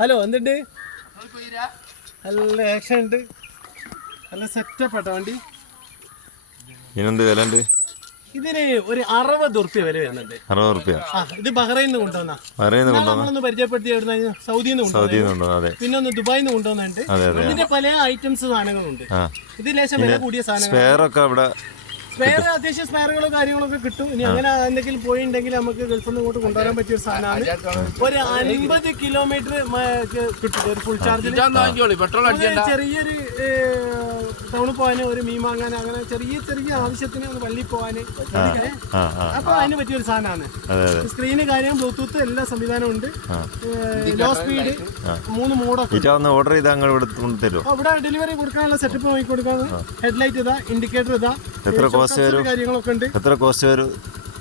Hello, എന്തുണ്ട്? നല്ല action ഉണ്ട്, നല്ല സെറ്റപ്പ് ആട്ടോ വണ്ടി. ഇതിനെന്ത് വില ഉണ്ട്? ഇതിന് ഒരു 60 ഉറുപ്പ്യ വില വരുന്നുണ്ട്. 60 ഉറുപ്പ്യ. ഇത് ബഹ്റൈനിൽ നിന്ന് കൊണ്ടുവന്ന, നമ്മളൊന്ന് പരിചയപ്പെടുത്തി സൗദിയിൽ നിന്ന് പിന്നെ ഒന്ന് ദുബായിൽ നിന്ന് കൊണ്ടുവന്നുണ്ട്. ഇതിന്റെ പല ഐറ്റംസ് സാധനങ്ങളുണ്ട്. ഇത് ലേശം വില കൂടിയ സാധനങ്ങൾ. സ്പെയർ അത്യാവശ്യം സ്പെയറുകളോ കാര്യങ്ങളൊക്കെ കിട്ടും. ഇനി അങ്ങനെ എന്തെങ്കിലും പോയിട്ടുണ്ടെങ്കിൽ നമുക്ക് ഗൾഫിൽ നിന്ന് ഇങ്ങോട്ട് കൊണ്ടുവരാൻ പറ്റിയ ഒരു സാധനമാണ്. ഒരു 50 കിലോമീറ്റർ കിട്ടും ഒരു ഫുൾ ചാർജിൽ. ചെറിയൊരു ടൗണിൽ പോകാന്, ഒരു മീൻ വാങ്ങാൻ, അങ്ങനെ ചെറിയ ചെറിയ ആവശ്യത്തിന് ഒന്ന് പള്ളിയിൽ പോകാന്, അപ്പൊ അതിന് പറ്റിയൊരു സാധനമാണ്. സ്ക്രീന് കാര്യം, ബ്ലൂടൂത്ത് എല്ലാ സംവിധാനവും ഉണ്ട്. Low speed, 3 മോഡൊക്കെ. ഓർഡർ ചെയ്താൽ ഇവിടെ ഡെലിവറി കൊടുക്കാനുള്ള സെറ്റപ്പ് നോക്കി കൊടുക്കാണ്. ഹെഡ്ലൈറ്റ് ഇതാ, ഇൻഡിക്കേറ്റർ ഇതാ, കാര്യങ്ങളൊക്കെ ഉണ്ട്. എത്ര കോസ്റ്റ് വരും?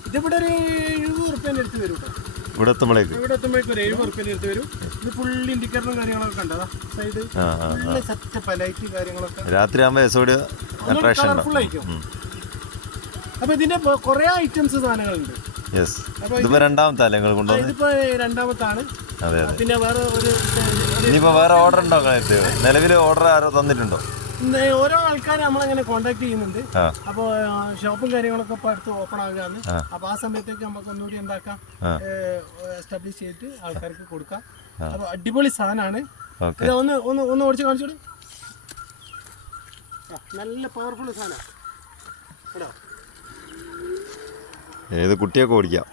ഇതിവിടെ ഒരു 70 ഉറുപ്പ്യന്റെ അടുത്ത് വരും. ഇവിടെ എത്തുമ്പോഴേക്ക് ഒരു 70 ഉറുപ്പ്യന്റെ അടുത്ത് വരും. ഇത് ഫുൾ ഇൻഡിക്കേറ്ററും കാര്യങ്ങളൊക്കെ കണ്ടതാ സൈഡ്, നല്ല സെറ്റപ്പ് ലൈറ്റ് കാര്യങ്ങളൊക്കെ. രാത്രി ആകുമ്പോൾ കളർഫുൾ ആയിരിക്കും. അപ്പൊ ഇതിന്റെ കുറെ ഐറ്റംസ് സാധനങ്ങളുണ്ട്. ഇതിപ്പോ രണ്ടാമത്താണ്. പിന്നെ വേറെ വേറെ ഓർഡർ ഉണ്ടോ? നിലവിൽ ഓർഡർ ആരോ തന്നിട്ടുണ്ടോ? ഓരോ ആൾക്കാരെ നമ്മളങ്ങനെ കോണ്ടാക്ട് ചെയ്യുന്നുണ്ട്. അപ്പൊ ഷോപ്പും കാര്യങ്ങളൊക്കെ ഇപ്പൊ അടുത്ത് ഓപ്പൺ ആകാന്ന്. അപ്പൊ ആ സമയത്തേക്ക് നമുക്ക് ഒന്നുകൂടി എന്താക്കാം, എസ്റ്റാബ്ലിഷ് ചെയ്തിട്ട് ആൾക്കാർക്ക് കൊടുക്കാം. അപ്പൊ അടിപൊളി സാധനമാണ്. ഒന്ന് ഒന്ന് ഒന്ന് ഓടിച്ച് കാണിച്ചോളൂ. നല്ല പവർഫുൾ സാധനം. ഏത് കുട്ടിയൊക്കെ ഓടിക്കാം.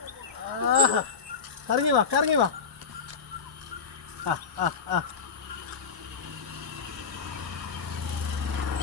കറങ്ങി വാ.